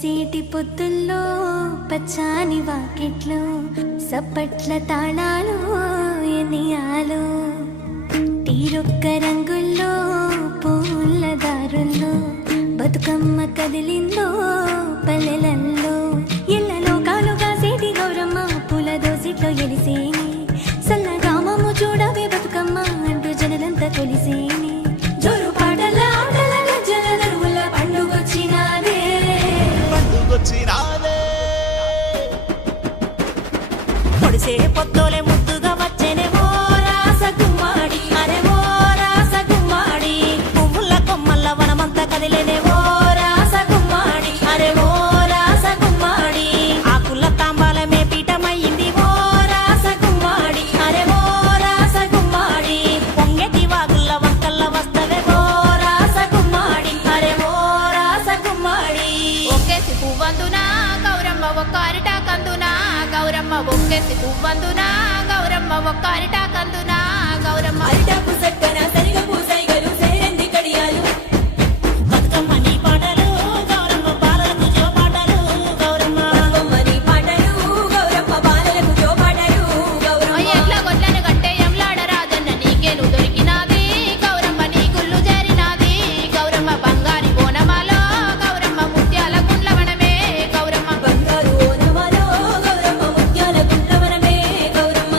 సీటి పొద్దుల్లో పచ్చాని వాకిట్లో సప్పట్ల తాళాలు ఎనియాలు తీరొక్క రంగుల్లో పూల దారుల్లో బతుకమ్మ కదిలిందో పల్లెలల్లో ఇళ్లలో కాలుగా సేటి గౌరమ్మ పూల దోసిట్లో ఎలిసేని సన్నగామము చూడవే బతుకమ్మ అంటూ జనలంతా కొలిసేని జోరు పాటల ఆటల గజ్జల దరువుల పండుగొచ్చినాదే పొడిసే పొత్తోలే ముద్దుగా వచ్చేనే ఓ రాస గుమ్మాడి అరే ఓ రాస గుమ్మాడి పువ్వుల కొమ్మల్ల వనమంతా కదిలేనే ఓ రాస గుమ్మాడి అరే ఓ రాస గుమ్మాడి ఆకుల తాంబాలమే పీఠమయ్యింది ఓ రాస గుమ్మాడి అరే ఓ రాస గుమ్మాడి పొంగెటి వాగుల్ల వంకల్ల వస్తవే ఓ రాస గుమ్మాడి అరే ఓ రాస గుమ్మాడి ఒక్కేసి పువ్వందునా గౌరమ్మ ఒక్క అరిటా కందునా గౌరమ్మ ఒక్కేసి పువ్వందునా గౌరమ్మ ఒక్క అరిటా కందునా గౌరమ్మ అరిటాకు సక్కన సరిగ పూసైగలు సేరంది కడియాలు బతుకమ్మ నీ పాటలు గౌరమ్మ బాలలకు జో పాటలు గౌరమ్మ బతుకమ్మ నీ పాటలు గౌరమ్మ బాలలకు జో పాటలు గౌరమ్మ ఎట్లా గొడ్లను గట్టే ఎంలాడ రాజన్న నీకేను దొరికినాది గౌరమ్మ నీ గుళ్ళు జారినాది గౌరమ్మ బంగారి బోనమాలో గౌరమ్మ ముత్యాల గుండ్లవనమే గౌరమ్మ బంగారు ఓనమాలో గౌరమ్మ ముత్యాల గుండ్లవనమే గౌరమ్మ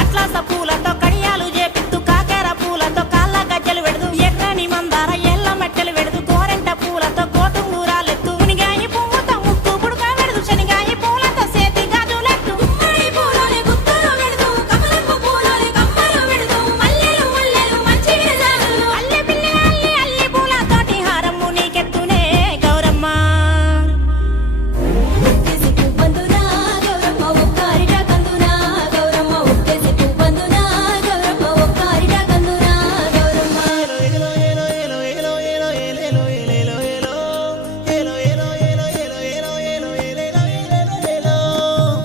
అట్లాస పూలతో కడియాలు చేపిత్తు కాకెర పూలతో కాళ్ళ గజ్జలు వెడదు ఎర్రని మందార ఎల్ల మెట్టెలు వెడదు గోరెంట పూలతో కోటుంగూరాలెత్తు మునిగాయి పువ్వుతో ముక్కు పుడుక వెడదు శనిగాయి పూలతో సేతి గాజులెత్తు గుమ్మడి పూలోనే గుత్తలు వెడదు కమలపు పూలోనే కమ్మలు వెడదు మల్లెలు ముల్లెలు మంచి వేదాలు అల్లి పిల్లి అల్లి అల్లి పూలతోటి హారము నీకెత్తునే గౌరమ్మ ఒక్కేసి పువ్వందునా గౌరమ్మ ఒక్క అరిటా కందునా గౌరమ్మ ఒక్కేసి పువ్వందునా గౌరమ్మ ఒక్క అరిటా కందునా గౌరమ్మ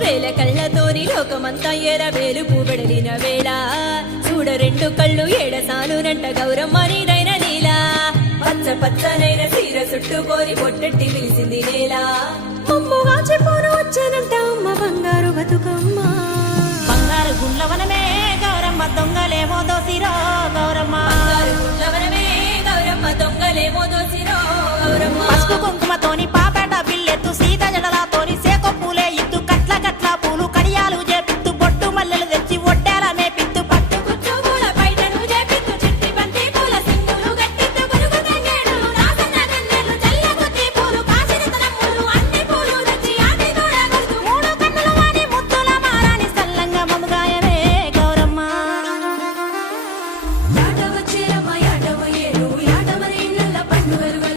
వేల కళ్ళతోని లోకమంతా ఎర వేలు పూబెడలిన వేళ చూడ రెండు కళ్ళు ఏడసానునంట గౌరమ్మ నీదైన నీల పచ్చ పచ్చనైన సీర చుట్టుకోరి పొట్టెట్టి పిలిచింది నేల అమ్మ వాచిపోను వచ్చానంట అమ్మ బంగారు బతుకమ్మ బంగారు గుండ్లవనమే గౌరమ్మ దొంగలేమో దోసిరో గౌరమ్మ బంగారు గుండ్లవనమే గౌరమ్మ దొంగలేమో దోసిరో గౌరమ్మ పసుపు కుంకుమతోని పాపేట బిల్లెత్తు సీత జడలతోని సేకొప్పులే